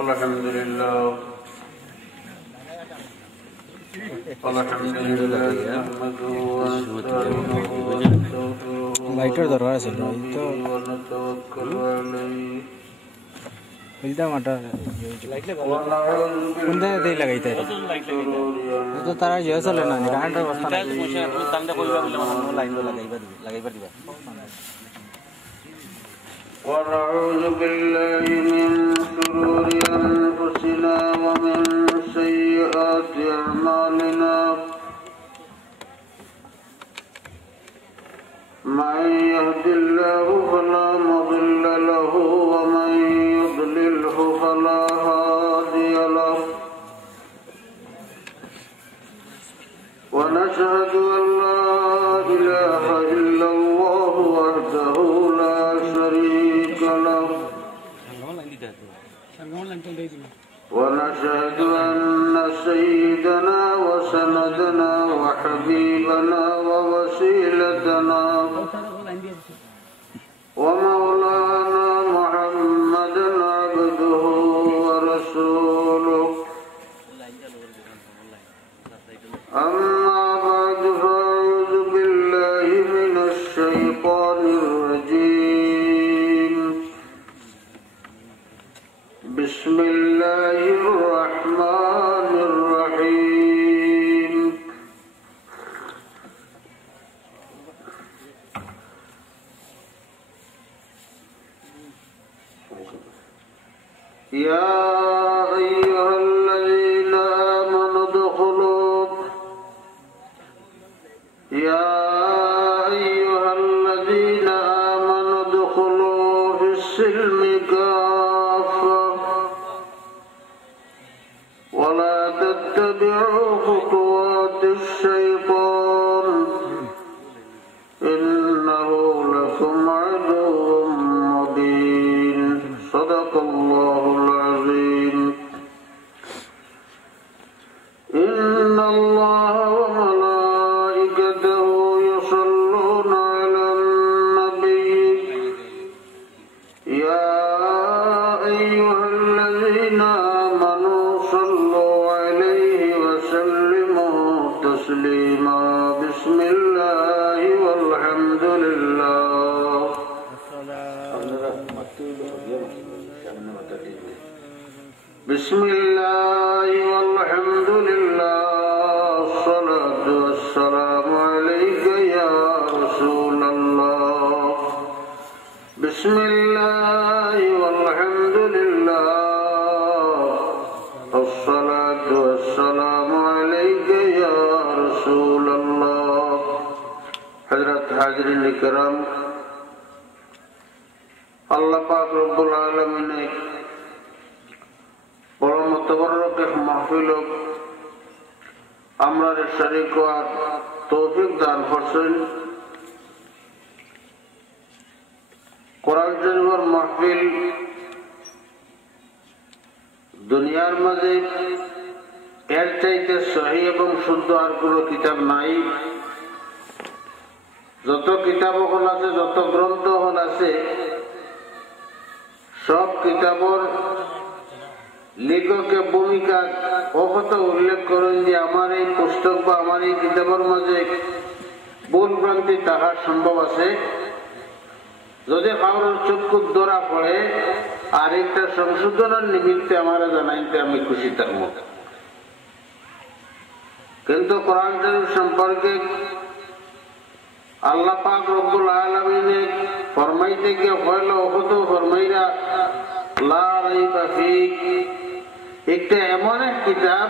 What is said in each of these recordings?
الحمد لله نحمده ونستعينه ونتوكل عليه ونعوذ بالله من شرور أنفسنا ومن سيئات أعمالنا من يهد الله فلا مضل له ومن يضلله فلا هادي له ونشهد أن لا إله إلا الله وحده لا شريك له ونشهد أن سيدنا وسندنا وحبيبنا ووسيلتنا ومولانا محمدا عبده ورسوله أما بعد فأعوذ بالله من الشيطان الرجيم بسم الله الرحمن الرحيم يا أيها الذين آمنوا ادخلوا في السلم كافة ولا تتبعوا خطوات الشيطان إنه لكم عدو مبين صدق الله العظيم إن الله وملائكته يصلون على النبي يا أيها الذين آمنوا صلوا عليه وسلموا تسليما بسم الله والحمد لله بسم الله والحمد لله الصلاة والسلام عليك يا رسول الله بسم الله والحمد لله الصلاة والسلام عليك يا رسول الله حضرت حاضرین کرام আল্লাহ পাক রব্বুল আলামিন বড় মুতবরক মাহফিল আমরা শরীক হওয়ার তৌফিক দান করছেন কোরআন শরীফের মাহফিল দুনিয়ার মাঝে এর চাইতে সহি এবং শুদ্ধ আর কোনো কিতাব নাই যত কিতাব হল আছে যত গ্রন্থ হল আছে সব কিতাবর লেখকের ভূমিকা অকথ উল্লেখ করেন যে আমার এই পুস্তক বা আমার এই কিতাবের মাঝে ভুল ভ্রান্তি থাকার সম্ভব আছে যদি কারোর চক্ষু ধরা পড়ে আর একটা সংশোধনের নিমিত্তে আমারা জানাইতে আমি খুশি থাকব কিন্তু কোরআন শরীফ সম্পর্কে আল্লাহ পাক রব্বুল আলামিন ফরমাইতে গিয়ে হইল অকথ ফরমাইরা লা রাইবা ফী একটা এমন এক কিতাব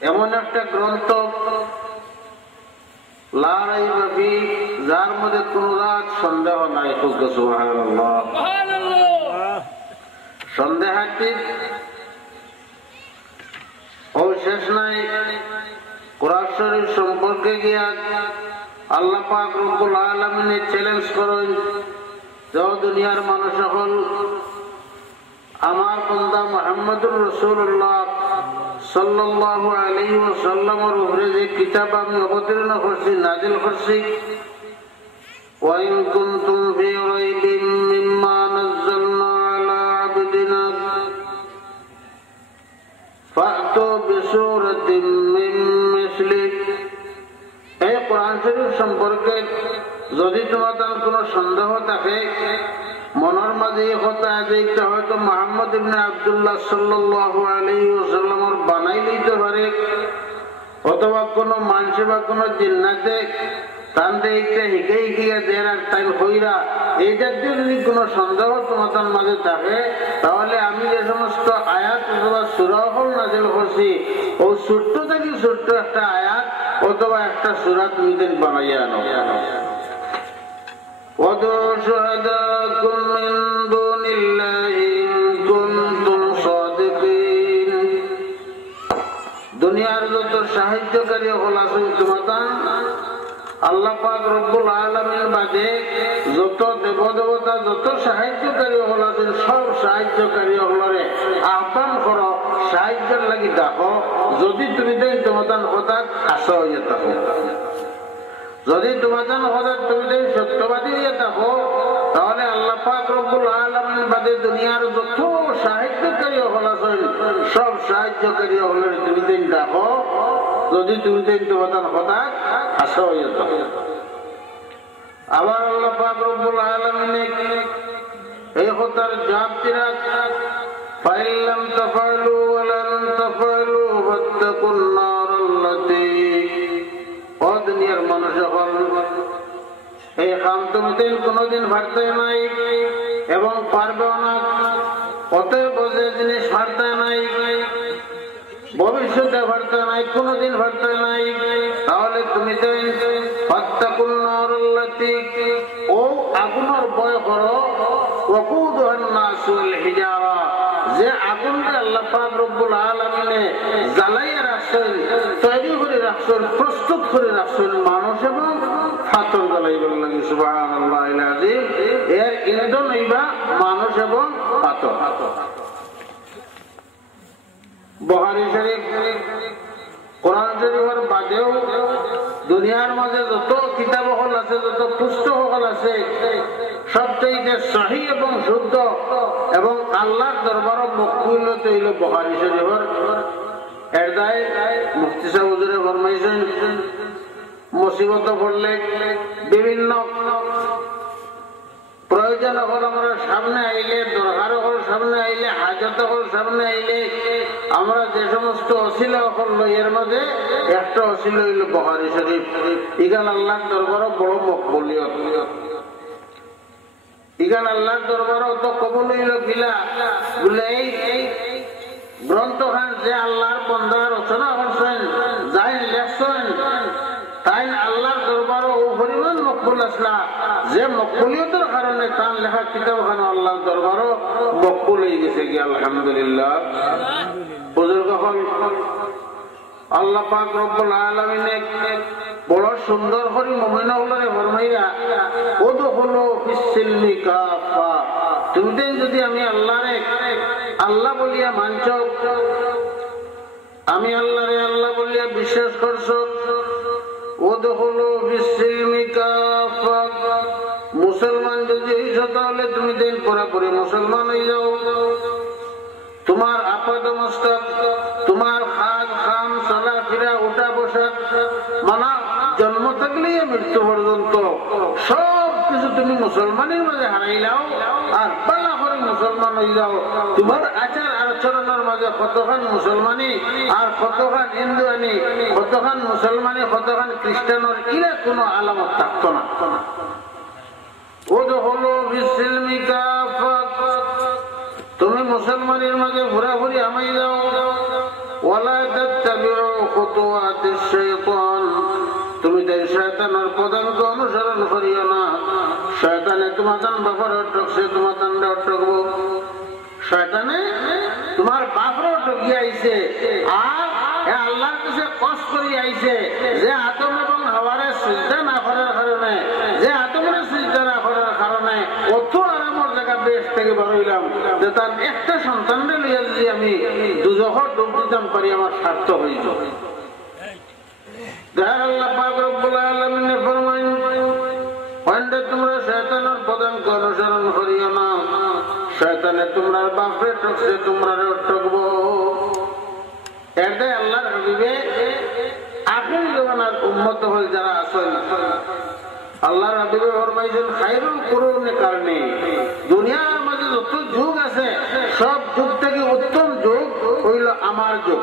এমন একটা গ্রন্থ লা রাইবা ফী যার মধ্যে কোনো রাত সন্দেহ নাই সুবহানাল্লাহ সন্দেহাতীত ও শেষ নাই কোরআন শরীফ সম্পর্কে গিয়া আল্লাহ পাক রব্বুল আলামিন চ্যালেঞ্জ করেন যে দুনিয়ার মানুষ সকল আমার বান্দা মুহাম্মদুর রাসূলুল্লাহ সাল্লাল্লাহু আলাইহি ওয়াসাল্লামের উপরে যে কিতাব আমি অবতীর্ণ করছি নাযিল করছি ওয়া ইন কুনতুম ফি তোমাদের কোনো সন্দেহ থাকে মনের মাঝে এই কথা যে হয়তো মুহাম্মদ ইবনে আব্দুল্লাহ সাল্লাল্লাহু আলাইহি ওয়াসাল্লামের বানাই লইতে পারে, অথবা কোনো মানুষে বা কোনো জিন্নাতে তান্ডে একটা হিকে হিকিয়া দেয় তাই হইরা, এই জাতীয় যদি কোনো সন্দেহ তোমাদের মাঝে থাকে, তাহলে আমি যে সমস্ত আয়াত অথবা সূরা নাযিল করছি ও ছোট্ট থেকে ছোট্ট একটা আয়াত অথবা একটা সূরা তুমি দিন বানাইয়া আনো। وَادْعُوا شُهَدَاءَكُم مِّن دُونِ اللَّهِ إِن كُنتُمْ صَادِقِينَ। দুনিয়ার যত সাহায্যকারী হল আছেন তোমাদের, আল্লাহ পাক রব্বুল আলামিন বাদে যত দেবদেবতা যত সাহায্যকারী হল আছেন, সব সাহায্যকারী হলরে আহ্বান করো, সাহায্যের লাগি ডাকো। যদি তুমি তোমাদের কথা আশা হইয়া থাকো, যদি তোমাদের কথা তুমি সত্যবাদী হইয়া থাকো, তাহলে আল্লাহ পাক রব্বুল আলামিন বাদে দুনিয়ার যত সাহায্যকারী হল আছেন, সব সাহায্যকারী হলের তুমি ডাকো। যদি তুমি তোমাদের কথা আশা হইয়া থাকো। আবার আল্লাহ পাক রব্বুল আলামিন এই কথার জবাব দিলেন, فَإِن لَّمْ تَفْعَلُوا وَلَن تَفْعَلُوا فَاتَّقُوا النَّارَ الَّتِي ও দুনিয়ার মানুষ হল, এই কাম তুমি কোনদিন পারতে নাই এবং পারবেও না, অতএব যে জিনিস পারতে নাই, ভবিষ্যতে পারতে নাই, কোনদিন পারতে নাই, তাহলে তুমি ফাত্তাকুন নারাল্লাতী ও আগুনের ভয় করো, ওয়াকুদুহান নাস ওয়াল হিজারা, যে আগুনকে আল্লাহ পাক রব্বুল আলামিন জ্বালাইয়া রাখছেন, তৈরি করে রাখছেন, প্রস্তুত করে রাখছেন মানুষ এবং পাথর জ্বালাইবার লাগে। সুবহানাল্লাহিল আযীম। এর ইন্ধন হইবা মানুষ এবং পাথর। বুখারী শরীফ, কোরআন শরীফের বাদেও দুনিয়ার মাঝে যত কিতাব হল আছে, যত পুস্তক হল আছে, সবচেয়ে সহি এবং শুদ্ধ এবং আল্লাহর দরবার মকবুল হইল বুখারী শরীফের। এর দায় মুফতি সাহেব হুজুরে ফরমাইছেন, মুসিবত পড়লে বিভিন্ন প্রয়োজন হল আমরা সামনে আইলে, দরকার হল সামনে আইলে, হাজত হল সামনে আইলে, আমরা যে সমস্ত অসিলা হল এর মধ্যে একটা অসিলা হইল বুখারী শরীফ। ইগান আল্লাহর দরবার বড় মকবুলিয়ত, ইগান আল্লাহর দরবার তো কবুল হইল গিলা বলে এই গ্রন্থখান যে আল্লাহর বান্দা রচনা করছেন, যাই লেখছেন, তাই আল্লাহর দরবারও ও পরিমাণ মকবুল আসলা, যে মকবুলিয়তের কারণে তার লেখা কিতাব খান আল্লাহর দরবারও মকবুল হয়ে গেছে কি আলহামদুলিল্লাহ। বুজুর্গ হল আল্লাহ পাক রব্বুল আলামিন বড় সুন্দর করে মুমিন হলরে ফরমাইয়া, উদখুলু ফিস-সিলমি কাফা, তুমি যদি আমি আল্লাহরে আল্লাহ বলিয়া মানছ, আমি আল্লাহরে আল্লাহ বলিয়া বিশ্বাস করছো, উদখুলু ফিস-সিলমি কাফা, মুসলমান যদি হইছো তাহলে তুমি পুরোপুরি মুসলমান হয়ে যাও। তোমার আপাদ মস্তক, তোমার খাদ খাম, চলাফেরা, উঠা বসা, মানা জন্ম থাকলে মৃত্যু পর্যন্ত সব কিছু তুমি মুসলমানের মাঝে হারাইলাও আর পালা করে মুসলমান হয়ে যাও। তোমার আচার আচরণের মাঝে কতখান মুসলমানি আর কতখান হিন্দুয়ানি, কতখান মুসলমানি, কতখান খ্রিস্টানের এরা কোনো আলামত থাকতো না। উদখুলু ফিস-সিলমি কাফা, তুমি মুসলমানের মাঝে ঘোরাঘুরি হামাই যাও। ওয়ালা তাত্তাবিউ খুতুওয়াতিশ শাইতান, তুমি তাই শয়তানের পদাঙ্ক অনুসরণ করিও না। শয়তানে তোমাদের বাবার অটকছে, তোমাদের অটকবো। শয়তানে তোমার বাপরও টকি আইছে আর আল্লাহর কাছে কষ্ট করি আইছে, যে আদম এবং হাওয়ারে সিজদা না করার কারণে, যে আদমের সিজদা না করার কারণে অত আরামের জায়গা বেশ থেকে বার হইলাম, যে তার একটা সন্তানরে লইয়া যদি আমি দুজখর ডুব দিতাম পারি আমার স্বার্থ হইল। আল্লাহ পাক রব্বুল আলামিন ফরমান, ওয়ান্ডে তোমরা শয়তানের পদাঙ্ক অনুসরণ করিও না। শয়তানে তোমরা বাপরে টকছে, তোমরা টকবো। এটাই আল্লাহর হাবিবে আখির জামানার উম্মত হল যারা আছেন, আল্লাহ হাবিবে ফরমাইছেন খায়রুল কুরুনি কারনি, দুনিয়ার মাঝে যত যুগ আছে সব যুগ থেকে উত্তম যুগ হইল আমার যুগ।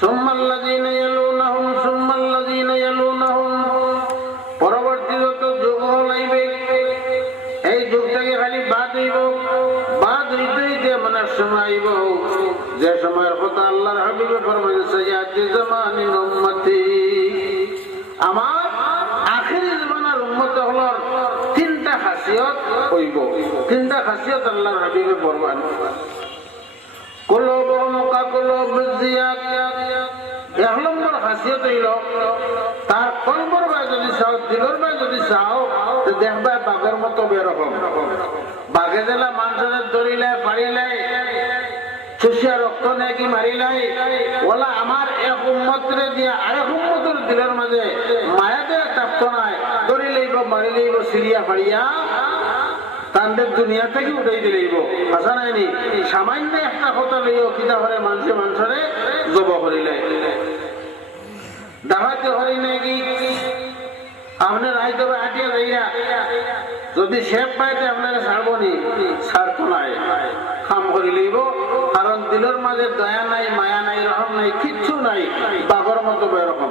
সুম্মাল্লাযীনা ইয়ালুনাহুম সুম্মাল্লাযীনা ইয়ালুনাহুম, পরবর্তী যত যুগ হইবে এই যুগ থেকে খালি বাদ হইব, বাদ হইতেই যে মনের সময় আইব, যে সময়ের কথা আল্লাহর হাবিবে ফরমাইছেন সাইয়্যিদু জামানিন উম্মতি, আমার আখিরি জামানার উম্মত হলোর তিনটা খাসিয়ত হইব। তিনটা খাসিয়ত আল্লাহর হাবিবে ফরমান, কুলুবুহুম কাকুলুবিজ জিয়াদ, এক নম্বর খাসিয়ত হইল তার কলবর ভাই যদি চাও, দিলর ভাই যদি চাও, দেখবা বাঘের মতো বেরকম। বাঘে দিলা মানুষের ধরিলে পারিলে চুষিয়া রক্ত নাকি মারিলাই, ওলা আমার এক উম্মতরে দিয়া আরেক উম্মতের দিলের মাঝে মায়াতে তাপ্ত নাই, ধরি লইব মারি লইব সিরিয়া ফাড়িয়া তাদের দুনিয়া থেকে উঠাই দিলেইব। আসা নাইনি সামান্য একটা কথা লইও কিতা করে মানুষে মানুষরে জব করিলে ডাকাতে হরি নাকি আপনার আইতে হাটিয়া যাইয়া যদি শেপ পাইতে আপনারা ছাড়বো নি, ছাড়তো নাই, কাম করি লইব। কারণ দিলের মাঝে দয়া নাই, মায়া নাই, রহম নাই, কিচ্ছু নাই, বাঘর মতো বেরকম।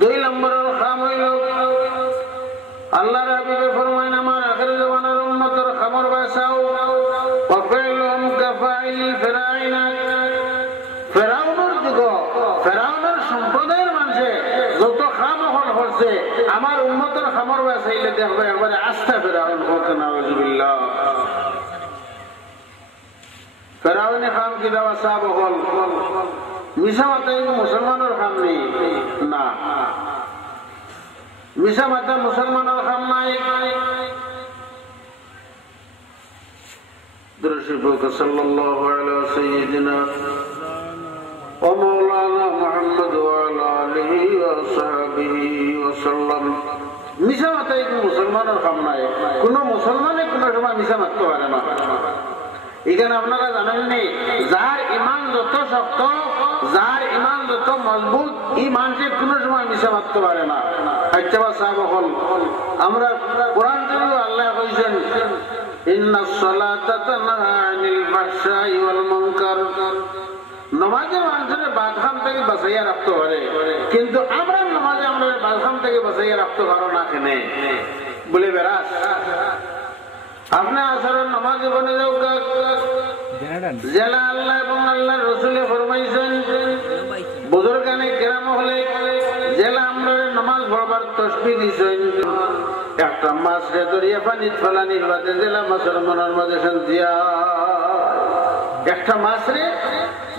দুই নম্বরের কাম হইল আল্লাহর হাবিবে ফরমায়েন আমার আখির জামানার উম্মতের খবর বাঁচাও, ওয়াফাইলুহুম কাফাইল ফিরাউনা, ফেরাউনের যুগ ফেরাউনের সম্প্রদায়ের মানুষে যত খাম এখন করছে আমার উম্মতের খবর বাঁচাইলে দেখবে একবারে আস্থা ফেরাউন হোক নাউযুবিল্লাহ। ফেরাউনি খাম কি দেওয়া সাব হল মিশা মাতাই মুসলমানের খাম নেই না, মিশা মাতা মুসলমানের খাম নাই। দরুদ সাল্লাল্লাহু আলা সাইয়্যিদিনা ওয়া মাওলানা মুহাম্মদ ওয়া আলা আলিহি ওয়া সাহবিহি ওয়া সাল্লাম। মিশা মাতাই মুসলমানের খাম নাই, কোন মুসলমানে কোন সময় মিশা মারতে পারে না। এখানে আপনারা জানেননি যার ইমান যত শক্ত, যার ইমান যত মজবুত, এই মানুষের কোন সময় মিশা মারতে পারে না। আচ্ছা সাহেব হল আমরা কোরআন থেকে আল্লাহ কইছেন ইন্নাস সালাতা তানহা আনিল ফাহশাই ওয়াল মুনকার, নামাজে মানুষের বাদখাম থেকে বাঁচাইয়া রাখতে পারে, কিন্তু আমরা নামাজে আমরা বাদখাম থেকে বাঁচাইয়া রাখতে পারো না কেনে বলে বেড়াস। আপনি আসরের নামাজ বনে যাও জেলা আল্লাহ এবং আল্লাহ রসুলে ফরমাইছেন বুজুর্গানে কেরাম হলে জেলা আমরা নামাজ পড়বার তসবিহ দিছেন, একটা মাছ রে দরিয়া পানিত ফেলানির বাদে জেলা মাছের মনের মাঝে শান্তিয়া, একটা মাছ রে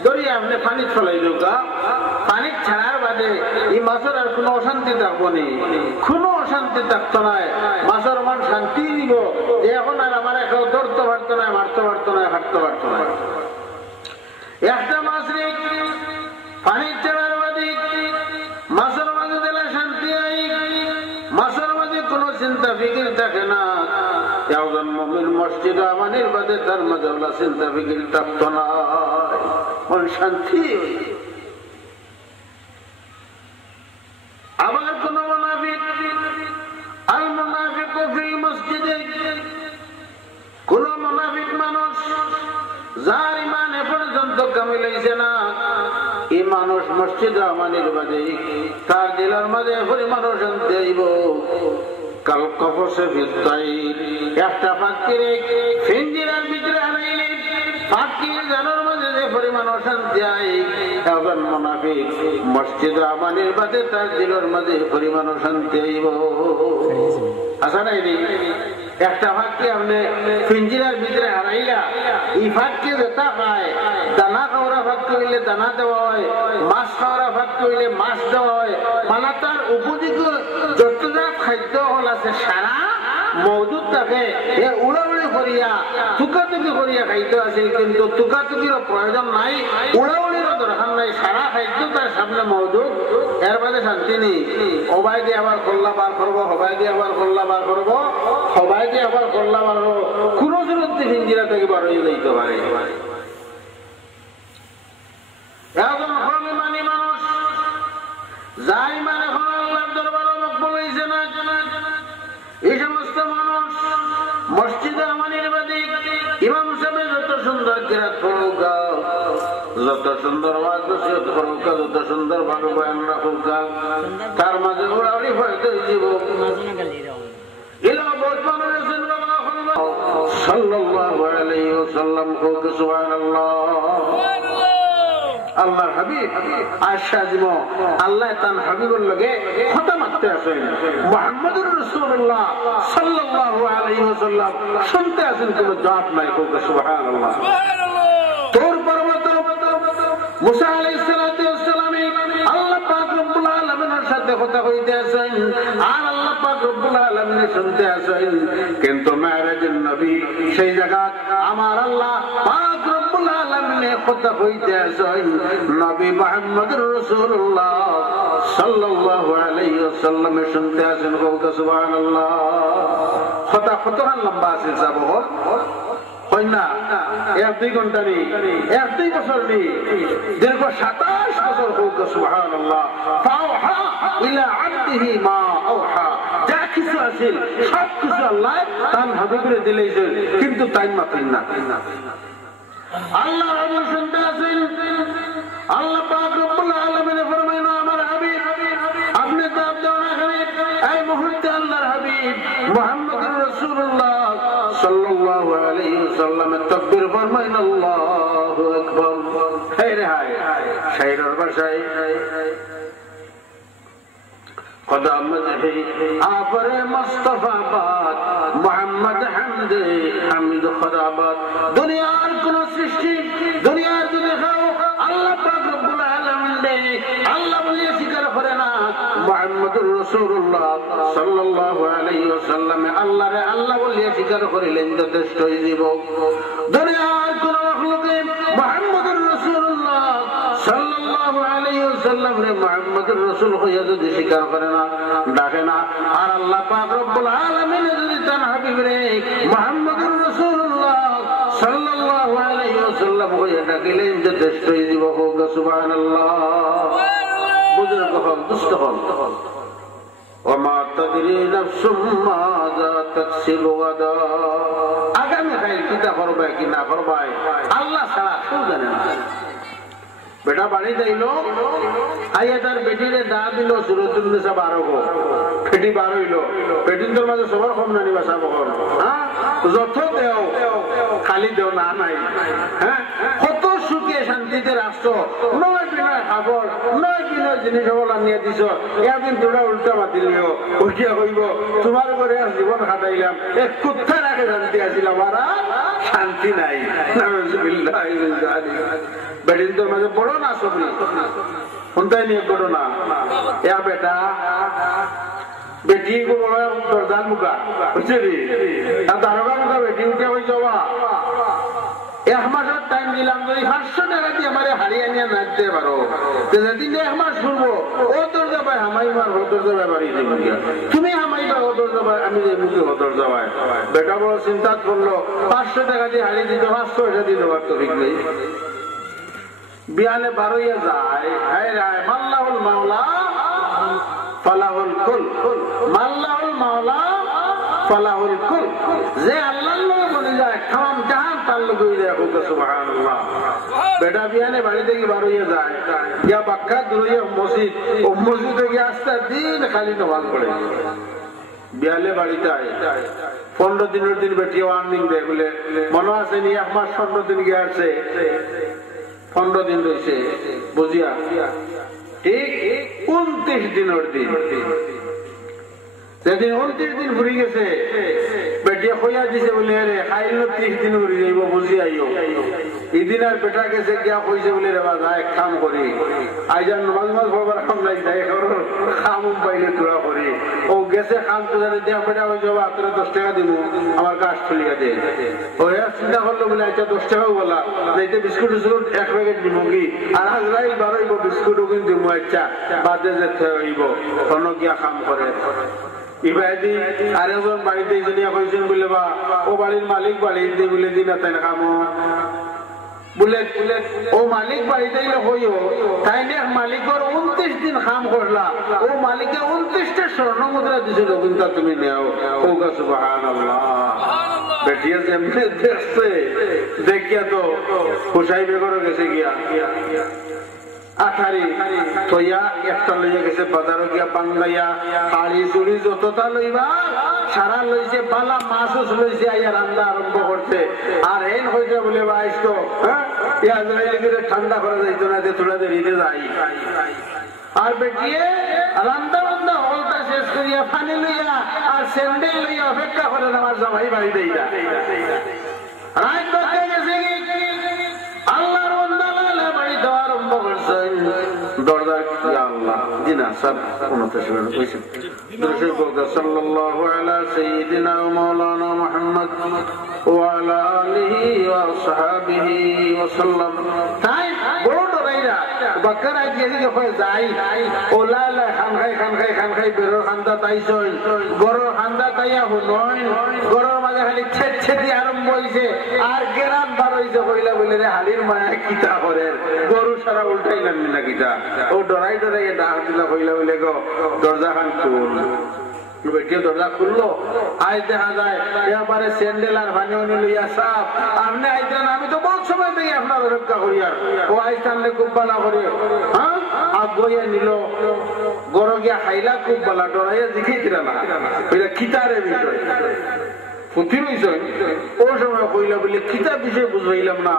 দরিয়া আপনি পানিত ফেলাই দোকা, পানি ছাড়ার বাদে এই মাছের আর কোনো অশান্তি থাকবো নি, কোনো অশান্তি থাকতো নাই, মাছের মন শান্তি দিব যে এখন আর আমার কেউ ধরতে পারতো না, মারতে পারতো না, হাঁটতে পারতো না। একটা মাছ রে পানি ছাড়ার বাদে মাছের মাঝে দিলে শান্তি আই, মাছের মাঝে কোনো চিন্তা ফিকির থাকে না। একজন মুমিন মসজিদ আমানের বাদে তার মাঝে ওলা চিন্তা ফিকির থাকতো না, মন শান্তি। আবার কোন মুনাফিক আল মুনাফিকু ফিল মসজিদে, কোন মুনাফিক মানুষ যার ইমান এ পর্যন্ত কামিল হইছে না, এই মানুষ মসজিদ আমানের বাদে তার দিলের মাঝে পরিমাণ শান্তি আইব। কাল কফসে ভিত্তাই একটা ফাঁকিরে ফিঞ্জিরার ভিতরে আনাইলে ফাঁকির জানার মাঝে যে পরিমাণ অশান্তি আই, একজন মুনাফিক মসজিদ আমানের বাদে তার দিলের মাঝে পরিমাণ অশান্তি আইব। আসা নাই একটা ফাঁকি আপনি পিঞ্জিরার ভিতরে হারাইলা, এই ফাঁককে যেটা খায়, দানা খাওয়া ফাঁকি হইলে দানা দেওয়া হয়, মাছ খাওয়া ফাঁকি হইলে মাছ দেওয়া হয়, মানে তার উপযোগী যতটা খাদ্য হল আছে সারা মজুদ থাকে, উড়াউড়ি করিয়া টুকাটুকি করিয়া খাইতে আছে, কিন্তু টুকাটুকির প্রয়োজন নাই, উড়াউড়িরও দরকার নাই, সারা খাদ্য তার সামনে মজুদ, এর বাদে শান্তি নেই। সবাই দিয়ে আবার খোল্লা বার করবো, সবাই দিয়ে আবার খোল্লা বার করবো, সবাই দিয়ে আবার খোল্লা বার করবো, কোন সুরত্তি হিঞ্জিরা থেকে বার হয়ে যাইতে পারে। এখন মানে মানুষ যাই মানে এই সমস্ত মানুষ মসজিদে আমাদের বাদী ইমাম সাহেব যত সুন্দর কিরাত করুক, যত সুন্দর ওয়াজ নসিহত করুক, যত সুন্দর ভাবে বয়ান রাখুক, তার মাঝে উড়াউড়ি ফেলতে জীবক এলাকা বহুত মানুষ আছেন সাল্লাল্লাহু আলাইহি ওয়াসাল্লাম হোক সুবহানাল্লাহ। আল্লাহর হাবিব আয়েশা জীবন আল্লাহ তান হাবিবের লগে কথা মারতে আছেন, মুহাম্মদুর রাসূলুল্লাহ সাল্লাল্লাহু আলাইহি ওয়াসাল্লাম শুনতে আছেন, কোনো জবাব নাই, হোক সুবহানাল্লাহ। তোর পর্বত মুসা আলাইহিস সালাতু ওয়াস সালাম আল্লাহ পাক রব্বুল আলামিনের সাথে কথা কইতে আছেন, আর আল্লাহ পাক রব্বুল আলামিন শুনতে আছেন। কিন্তু মেরাজের নবী সেই জায়গা আমার আল্লাহ পাক রব্বুল আলামিনের কথা কইতে আছেন, নবী মুহাম্মদুর রাসূলুল্লাহ সাল্লাল্লাহু আলাইহি ওয়াসাল্লাম শুনতে আছেন, হোক সুবহানাল্লাহ। কথা কতখান লম্বা আছে যাব হয় না, 1-2 ঘন্টা নেই, 1-2 বছর নেই, দীর্ঘ 27 বছর হোক সুবহানাল্লাহ। ফাওহা ইলা আবদিহি মা আওহা, যা কিছু আছে সব কিছু আল্লাহ তার হাবিবের দিলেছেন, কিন্তু তাই মাতেন না। আল্লাহ রাব্বুল শুনতে আছেন, আল্লাহ পাক রব্বুল আলামিন ফরমায় না আমার হাবিব আপনি জবাব দাও না, এই মুহূর্তে আল্লাহর হাবিব মুহাম্মদুর রাসূলুল্লাহ সাল্লাল্লাহু আলাইহি ওয়াসাল্লাম তাকবীর ফরমায় না, আল্লাহু আকবার। হে রে হায় শাইরের ভাষায় খোদা মজহে আপরে মুস্তাফা বাদ মুহাম্মদ হামদে হামিদ খোদাবাদ। দুনিয়ার কোন সৃষ্টি দুনিয়ার যদি খাও আল্লাহ পাক রব্বুল আলামিন দে আল্লাহ বলে স্বীকার করে না, মুহাম্মদুর রাসূলুল্লাহ সাল্লাল্লাহু আলাইহি ওয়াসাল্লাম আল্লাহরে আল্লাহ বলে স্বীকার করিলেন, যথেষ্ট হয়ে যাব। দুনিয়ার কোন মাখলুকে মুহাম্মদুর রাসূলুল্লাহ সাল্লাল্লাহু আলাইহি ওয়াসাল্লাম রে মুহাম্মদুর রাসূল হইয়া যদি স্বীকার করে না, ডাকে না, আর আল্লাহ পাক রব্বুল আলামিন যদি তার হাবিব রে মুহাম্মদুর রাসূলুল্লাহ সাল্লাল্লাহু আলাইহি ওয়াসাল্লাম হইয়া ডাকিলেন, যথেষ্ট হয়ে যাব, হোক সুবহানাল্লাহ। বুজুর্গ হন, দুষ্ট হন, ওমা তাদরি নাফসুম মাযা তাকসিবু গাদা, আগামী কাল কিতা করবে কি না করবে আল্লাহ ছাড়া কেউ জানে না। বেটা বাড়ি যাইল, আইয়া তার বেটিরে দা দিল সুরতুল নিসা 12 গো, পেটি 12 হইল, পেটির তোর মাঝে সবার কম নানি বাসা বকর, হ্যাঁ যত দেও খালি দেও না নাই, হ্যাঁ কত সুখে শান্তিতে রাষ্ট্র, নয় বিনয় খাবার, নয় বিনয় জিনিস বল আনিয়ে দিছ, একদিন তোরা উল্টা মাতি লিও, উঠিয়া কইব তোমার ঘরে জীবন খাটাইলাম, এক কুত্তা রাখে শান্তি আসিলাম, আর শান্তি নাই। বেটিন তোর মাঝে বড় না সবরি শুনতাই নিয়ে বড় না, এ বেটা বেটি দরজার মুখা বুঝছি দারোগা মুখা বেটি উঠে হয়ে যাওয়া, 1 মাসের টাইম দিলাম, যদি 500 টাকা দিয়ে আমার হারিয়ে নিয়ে নাচতে পারো, যেদিন 1 মাস শুনবো ও তোর যাবাই হামাই মার ও তোর যাবাই বাড়ি দেবো, তুমি হামাই বা ও তোর যাবাই আমি যে মুখে ও তোর যাবাই। বেটা বড় চিন্তা করলো 500 টাকা দিয়ে হারিয়ে দিতে 500 টাকা দিয়ে দেওয়ার তো ঠিক নেই। বিয়ালে 12 যায়, মাল্লাহুল মাওলা ফালাহুল কুল, মাল্লাহুল মাওলা ফালাহুল কুল, যে আল্লাহর লগে বলে যায় তাম জাহান তার লগে হয়ে যায়, হোক সুবহানাল্লাহ। বেটা বিয়ালে বাড়ি থেকে 12 যায়, গিয়া বাক্কা দুইয়া মসজিদ, ও মসজিদে গিয়ে আস্তে দিন খালি নামাজ পড়ে। বিয়ালে বাড়িতে আয় 15 দিনের দিন বেটি ওয়ার্নিং দেয়, বলে মনে আছে নি 1 মাস 15 দিন গিয়ে আসছে, 15 দিন রয়েছে বুঝিয়া, ঠিক 29 দিনের দিন, সেদিন 29 দিন ঘুরি গেছে, বেটিয়া খইয়া দিছে বলে রে খাইল 30 দিন ঘুরি যাইব বুঝি আইও। এদিন আর বেটা গেছে গিয়া কইছে বলে রে বাবা এক কাম করি, আইজান নামাজ পড়বার কাম নাই, যাই খাম পাইলে তোরা করি, ও গেছে খাম তো জানি দিয়া বেটা হয়ে যাবো তোরা 10 টাকা দিব আমার কাজ খুলিয়া দে, ওই চিন্তা করলো বলে আচ্ছা 10 টাকাও বলা যাইতে বিস্কুট বিস্কুট 1 প্যাকেট দিব কি, আর আজরাইল বারইব বিস্কুটও কিন্তু দিব, আচ্ছা বাদে যেতে হইব, কোন গিয়া কাম করে। ইবাদি আরেকজন বাড়িতে জনিয়া কইছেন বলে বা ও বাড়ির মালিক বাড়িতে বলে দিন তাই খামো, বলে ও মালিক বাড়িতে হইও তাই নিয়ে মালিকের 29 দিন কাম করলা ও মালিকে 29টা স্বর্ণ মুদ্রা দিছিল কিন্তু তুমি নেও ওগা সুবহানাল্লাহ বেটিয়া যেমনি দেখছে দেখিয়া তো হুসাই বেগর গেছে গিয়া আঠারি তৈয়া একটা লইয়া গেছে বাজারে গিয়া বাংলাইয়া শাড়ি চুড়ি যতটা লইবা সারা লইছে বালা মাছ লইছে আইয়া রান্না আরম্ভ করছে আর এন হইতে বলে বাইস তো ঠান্ডা করে যাইতো না যে তোরা দেরিতে যাই আর বেটিয়ে রান্না বান্না হলটা শেষ করিয়া পানি লইয়া আর স্যান্ডেল লইয়া অপেক্ষা করেন আমার জামাই বাড়ি দেইরা রাত বাজে গেছে আল্লাহর বন্দালা বাড়ি দেওয়া আরম্ভ করছেন দরজা আল্লাহ জিনা সব অনুতেশন কইছে দর্শক বলতে সাল্লাল্লাহু আলা সাইয়্যিদিনা ওয়া মাওলানা মুহাম্মদ ওয়া আলা আলিহি ওয়া সাহাবিহি ওয়া সাল্লাম তাই বড় ডরাইরা বাকারা গিয়ে কই যাই ওলা লা খান খাই বেরো খান্দা তাইছই গরো খান্দা তাইয়া হনয় গরোর মাঝে খালি ছেদ আরম্ভ হইছে আর গেরাম বার হইছে কইলা বলে রে হালির মায়া কিতা করেন গরু সারা উল্টাইলেন না কিতা ও ডরাই ডাক দিলা কইলা বলে গো দরজা খান খুল বেটিয়ে দরজা খুললো আজ দেখা যায় এবারে স্যান্ডেল আর ভাঙনি লইয়া সাপ আপনি আইতেন আমি তো বহুত সময় থেকে আপনার রক্ষা করি আর ও আইস টানলে খুব বালা করে হ্যাঁ আগ বইয়া নিল গরো গিয়া খাইলা খুব বালা ডরাইয়া দেখিয়েছিলাম না খিতারে বিষয় ফুটি রইছ ও সময় কইলা বলে খিতা বিষয় বুঝাইলাম না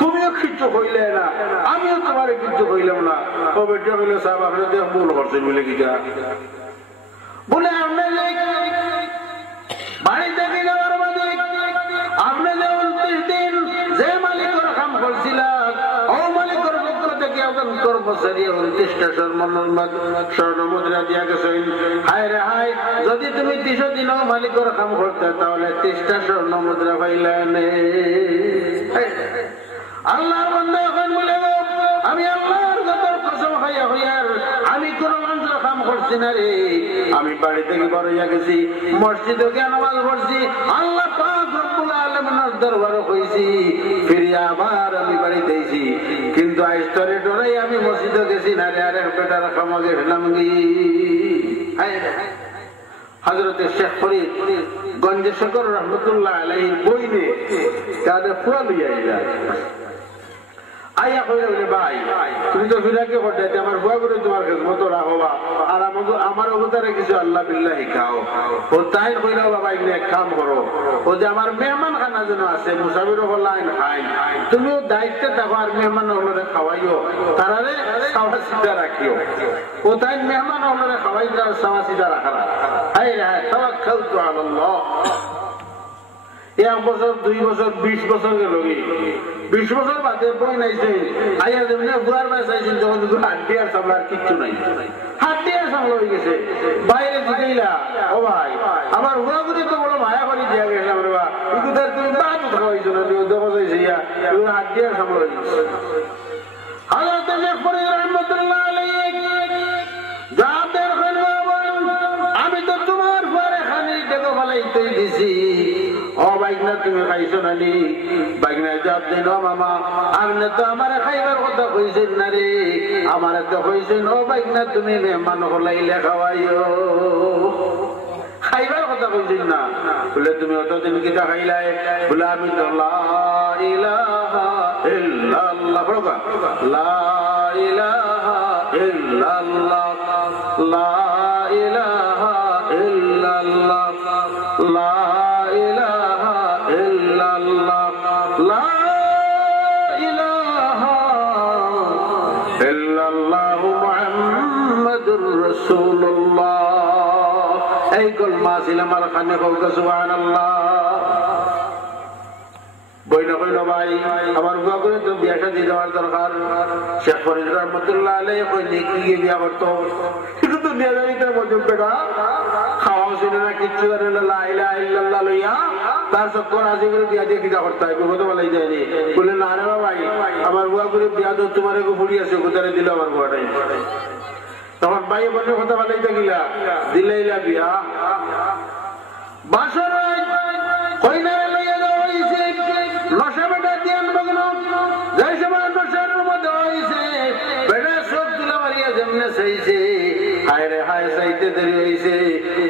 তুমিও কিচ্ছু কইলে না আমিও তোমার কিচ্ছু কইলাম না ও বেটিয়া কইলে সাহেব আপনি দেখ ভুল করছেন বলে কিটা বলে আপনি বাড়ি থেকে যাওয়ার বাদে আপনি যে 29 দিন যে মালিকের কাম করছিলেন ও মালিকের পক্ষ থেকে এখন কর্মচারী 29টা স্বর্ণ মুদ্রা দিয়া গেছেন হায় রে হায় যদি তুমি 30 দিনও মালিকের কাম করতে তাহলে 30টা স্বর্ণ মুদ্রা পাইলেন আল্লাহর বান্দা এখন বলে আমি আল্লাহর কসম কসম খাইয়া হইয়ার আমি কোন মানুষের কাম করছি না রে আমি বাড়ি থেকে বড় হইয়া গেছি মসজিদে গিয়ে নামাজ পড়ছি আল্লাহ পাক রব্বুল আলামিনের দরবারে কইছি ফিরে আবার আমি বাড়িতে আইছি কিন্তু আইস্তরে ডরাই আমি মসজিদে গেছি না রে আরে বেটার কামাগে ফেলাম গি হযরতে শেখ ফরিদ গঞ্জে শকর রহমাতুল্লাহ আলাইহির বইনে কাদে ফুয়া লইয়া যায় আইয়া কইলে বলে ভাই তুমি তো ফিরাকে পড়তে আমার বুয়া করে তোমার খেদমত রাখবা আর আমার অবতারে কিছু আল্লাহ বিল্লাহি খাও ও তাই কইলা বাবা এগুলো এক কাম করো ও যে আমার মেহমান খানা যেন আছে মুসাফির লাইন খাই তুমিও দায়িত্বে থাকো আর মেহমান হলরে খাওয়াইও তারারে সাওয়া সিধা রাখিও ও তাই মেহমান হলরে খাওয়াই তার সাওয়া সিধা রাখা হায় রে হায় তাওয়াক্কালতু আলাল্লাহ 1 বছর 2 বছর 20 বছর গেল 20 বছর বাদে বই নাইছে আইয়া যেমন বুয়ার বাস আইছেন যখন হাড্ডি আর সামলার কিচ্ছু নাই হাড্ডি আর সামলা হয়ে গেছে বাইরে জিগাইলা ও ভাই আমার হুয়াগুলি তো বড় মায়া করে দিয়া গেছিলাম রে বা ইকুদার তুমি বাদ খাওয়াইছো না তুমি দেখো যাইছে ইয়া হাড্ডি আর সামলা হয়ে গেছে হযরত শেখ ফরিদ রহমাতুল্লাহ আলাইহি যাদের আমি তো তোমার পরে খানি দেখো ভালাইতেই দিছি ও বাইকনা তুমি খাইছো নানি বাইকনা জবাব দিন ও মামা আপনি তো আমার খাইবার কথা কইছেন না রে আমার তো কইছেন ও বাইকনা তুমি মেহমান হলাইলে খাওয়াইও খাইবার কথা কইছেন না বলে তুমি অতদিন কিটা খাইলাই বলে আমি তো লা ইলাহা ইল্লাল্লাহ বলবা লা ইলাহা ইল্লাল্লাহ লা ইলাহা ইল্লাল্লাহ লা এই কলমা ছিল আমার খানে বলতে সুবহানাল্লাহ বইনা কইল ভাই আমার বুয়া করে তো বিয়াটা দিয়ে দেওয়ার দরকার শেখ ফরিদ রহমাতুল্লাহ আলাইহি কই নেকি গিয়ে বিয়া করতো কিন্তু দুনিয়াদারিতে মজুর বেটা খাওয়াও ছিল না কিচ্ছু জানে না লা ইলাহা ইল্লাল্লাহ লইয়া তার চক্কর আজি করে বিয়া দিয়ে কিটা করতে হয় বিপদ বলাই যায়নি বলে না রে ভাই আমার বুয়া করে বিয়া তো তোমার একটু ফুড়ি আছে কোথায় দিল আমার বুয়াটাই তখন ভাই বোনের কথা বলাই থাকিলা দিলাইলা বিয়া বাসর কইনা লইয়া যাওয়া হইছে নশা বেটা দিয়ে আনবো কেন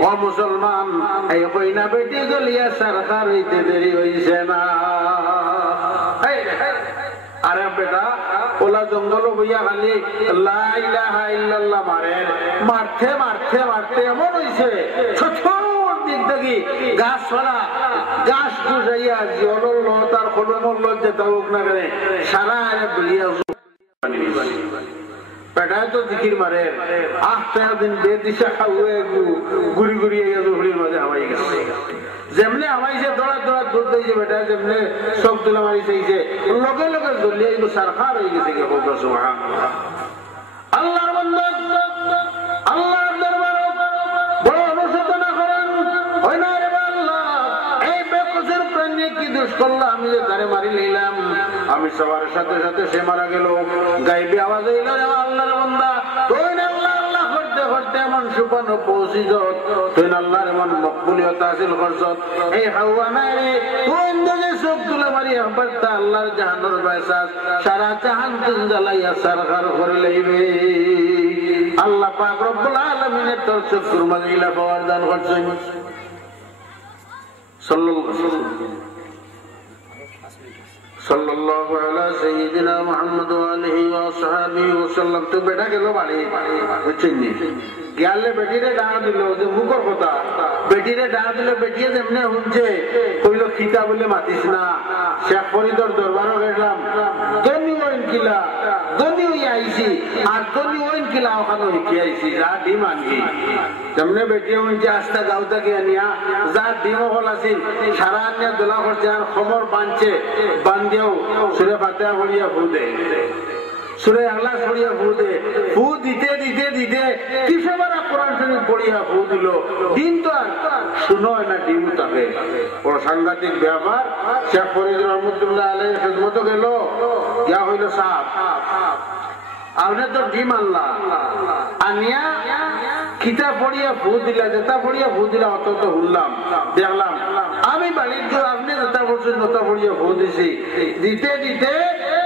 ও মুসলমান এই কইনা বেটি গলিয়া সরকার হইতে দেরি হইছে না। আরে বেটা ওলা জঙ্গল বইয়া খালি লা ইলাহা ইল্লাল্লাহ মারতে মারতে মারতে এমন হইছে দিক থেকে গাছ ছড়া গাছ গুজাইয়া জলর লতার খলমর লজ্জা হোক না কেন সারা বলিয়া পেটায় তো জিকির মারে আস্তে দিন বেদিশা খাওয়া গুড়ি গুড়ি ঘুড়ির মাঝে হামাই গেছে যেমনে হামাইছে দৌড়া দৌড়া দুধ দিয়েছে বেটা যেমনে সব তুলে মারিছে লগে লগে জ্বলিয়ে সারখার হয়ে গেছে কে হোক সুবহানাল্লাহ। আল্লাহর বান্দা আল্লাহর দরবারে বড় অনুশোচনা করেন হয় না রে আল্লাহ এই বেকসুর প্রাণী কি দোষ করলো আমি যে তারে মারি লইলাম আমি সবার সাথে সাথে সে মারা গেল গাইবি আওয়াজ হইল রে আল্লাহর বান্দা তুই না আল্লাহ আল্লাহ করতে করতে এমন সুপানো পৌঁছিত তুই না আল্লাহর এমন মকবুলিয়ত হাসিল করছত এই হাওয়া নাই রে তুই যে সব তুলে মারি একবার তা আল্লাহর জাহান্নার বাইসাস সারা জাহান তুন জ্বালাইয়া সরকার করে লইবে। আল্লাহ পাক রব্বুল আলামিনের তোর চক্ষুর মাঝে ইলা পাওয়ার দান করছেন সাল্লাল্লাহু আলা সাইয়্যিদিনা মুহাম্মদ ওয়া আলিহি ওয়া সাহবিহি ওয়া সাল্লাম। তো বেটা গেল বাড়ি বুঝছেন নি গেলে বেটিরে ডাক দিল যে মুখর কথা বেটিরে ডাক দিল বেটিয়ে যেমনে শুনছে কইল খিতা বলে মাতিস না শেখ ফরিদর দরবারও গেলাম দনি ওইন কিলা দনি হই আইছি আর দনি ওইন কিলা ওখানে হইতে আইছি যা ডিম আনবি যেমনে বেটিয়ে শুনছে আস্তা গাউতা গিয়ে নিয়া যা ডিম হল আছিল সারা আনিয়া দোলা করছে আর খবর বাঁধছে বান্ধিয়াও সুরে ফাতিহা পড়িয়া ফু দে সুরে আল্লাহ পড়িয়া ফু দে ফু দিতে দিতে দিতে কিসবার কোরআন শরীফ পড়িয়া ফু দিল ডিম তো আর শুনো না ডিম থাকে বড় সাংঘাতিক ব্যাপার। শেখ ফরিদ রহমতুল্লাহ আলাইহির খিদমত গেল ইয়া হইল সাহেব আপনি তো ডিম আনলা আনিয়া খিতা পড়িয়া ফু দিলা যেটা পড়িয়া ফু দিলা অত তো শুনলাম দেখলাম আমি বাড়ির তো আপনি যেটা পড়ছেন ওটা পড়িয়া ফু দিছি দিতে দিতে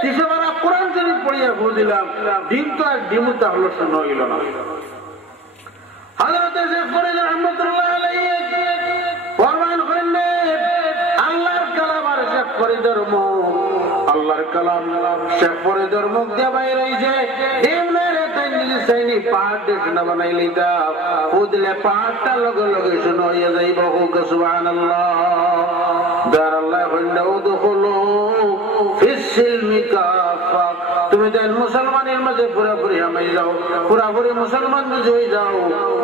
কিসবার কোরআন শরীফ পড়িয়া ফু দিলাম ডিম তো আর ডিম তাহলে শোনা হইল না। হযরত শেখ ফরিদ রহমতুল্লাহ আলাইহি ফরমান করেন আল্লাহর কালাম আর শেখ ফরিদের মুখ আল্লাহর কালাম শেখ ফরিদের মুখ দিয়ে বাইরে হইছে এমনে তাই নিজে সাইনি পাহাড় দেশনা বানাইলি তা ফু দিলে পাহাড়টা লগে লগে শোনা হইয়া যাইব হোক সুবহানাল্লাহ। দার আল্লাহ কইলা উদখুলু ফিস সিলমি কাফা তুমি তো মুসলমানের মাঝে পুরাপুরি হামাই যাও পুরাপুরি মুসলমান বুঝে হয়ে যাও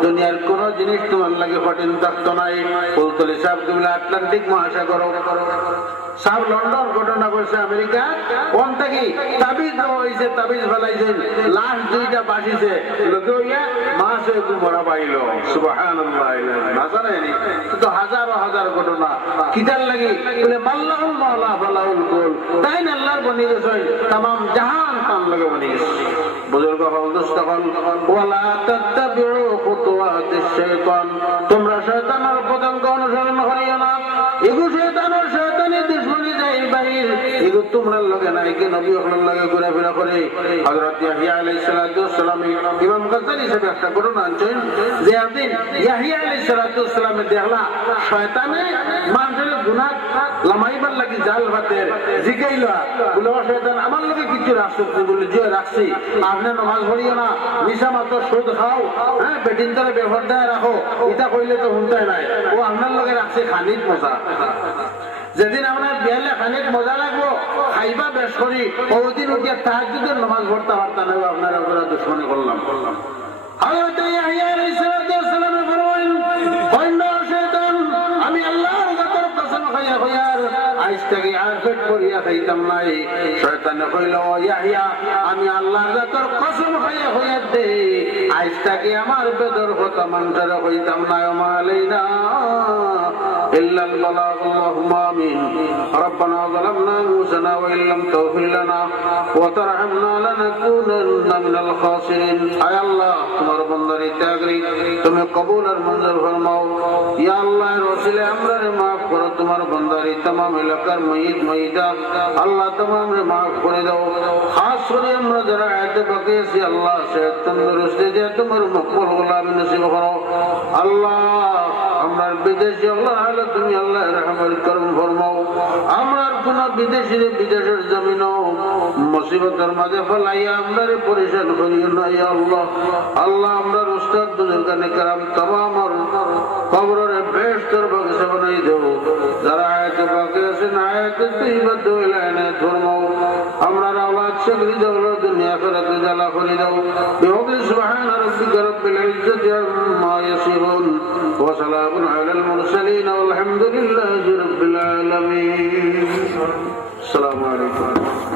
দুনিয়ার কোন জিনিস তোমার লাগে কঠিন থাকতো নাই। ফুলতলি সাহেব তুমি আটলান্টিক মহাসাগর সব লন্ডন ঘটনা করছে আমেরিকা কোন থেকে তাবিজ দেওয়া হয়েছে তাবিজ ফেলাইছেন লাশ দুইটা বাসিছে লোকে হইয়া মাছ একটু মরা পাইল সুবহানাল্লাহ না জানেনি তো হাজারো হাজার ঘটনা কিতার লাগি বলে মাল্লাহুল মাওলা ফালাহুল কুল তাই না আল্লাহর বনি গেছে तमाम জাহান পান লাগে বনি গেছে। বুজুর্গ হল দোস্ত হল ওয়ালা তাত্তাবিউ খুতুওয়াতিশ শাইতান তোমরা শয়তানের পতঙ্গ অনুসরণ করিও না এগো শয়তানের শয়তানি দুশমনি যাই বাইর এগো তোমরা লগে নাই কি নবী হল লাগে ঘোরাফেরা করে। হযরত ইয়াহইয়া আলাইহিস সালাতু ওয়াস সালাম ইমাম গাজ্জালি সাহেব একটা ঘটনা আনছেন যে একদিন ইয়াহইয়া আলাইহিস সালাতু ওয়াস সালাম দেখলা শয়তানে মানুষের গুনাহ লামাইবার লাগি জাল ভাতের জিগাইলা বলে ও শয়তান আমার লগে কিছু রাখছো বলে যে রাখছি আপনি নামাজ পড়িও না নিশা মাত্র সুদ খাও হ্যাঁ বেটিন তারে ব্যবহার দেয় রাখো এটা কইলে তো শুনতে নাই ও আপনার লগে রাখছে খানিক মজা যেদিন আপনার বিয়ালে খানিক মজা লাগবো খাইবা বেশ করি ওদিন উঠিয়া তাহাজ্জুদের নামাজ পড়তে পারতাম না আপনার উপরে দুশমনি করলাম। হযরত ইয়াহইয়া আলাইহিস সালাম ফরমাইলেন বন্ড শয়তান আমি আল্লাহর জাতের কসম খাইয়া কইয়ার আজ থেকে আর পেট করিয়া খাইতাম নাই। শয়তানে কইল ইয়াহইয়া আমি আল্লাহর জাতের কসম খাইয়া কইয়ার দে আজ থেকে আমার বেদর কথা মানুষের কইতাম না মালাইনা إلا البلاغ اللهم آمين ربنا ظلمنا أنفسنا وإن لم تغفر لنا وترحمنا لنكونن من الخاسرين أي الله তোমার বন্দারি ত্যাগরি তুমি কবুল আর মঞ্জুর ফরমাও ইয়া আল্লাহ রসুলে আমরারে maaf করো তোমার বন্দারি तमाम এলাকার মহিত মহিদা আল্লাহ तमाम রে maaf করে দাও খাস করে আমরা যারা আয়াতে বাকি আছি আল্লাহ সেহত তন্দুরুস্তি দিয়ে তোমার মকবুল গোলামি নসিব করো আল্লাহ বিদেশি আল্লাহ আল্লাহ তুমি আল্লাহ রহমত করম ফরমাও আমরা কোন বিদেশি বিদেশের জমিনও মুসিবতের মাঝে ফেলাইয়া আমরা পরিশান করিও না ইয়া আল্লাহ আল্লাহ আমরা উস্তাদ বুজুর্গানে کرام तमाम কবরের বেহেশতের বাগিচা বানাই দেব যারা আয়াতে বাকি আছেন আয়াতে তৈবা দোয়েলা এনে ধর্মাও আমরা আওলাদ চাকরি দাও দুনিয়া আখিরাতে জ্বালা করে দাও বিহুদি সুবহান রাব্বিকা রাব্বিল ইজ্জাতি আম্মা ইয়াসিফুন ওয়া সালামুন আলাল মুরসালিন ওয়াল হামদুলিল্লাহি রাব্বিল আলামিন আসসালামু আলাইকুম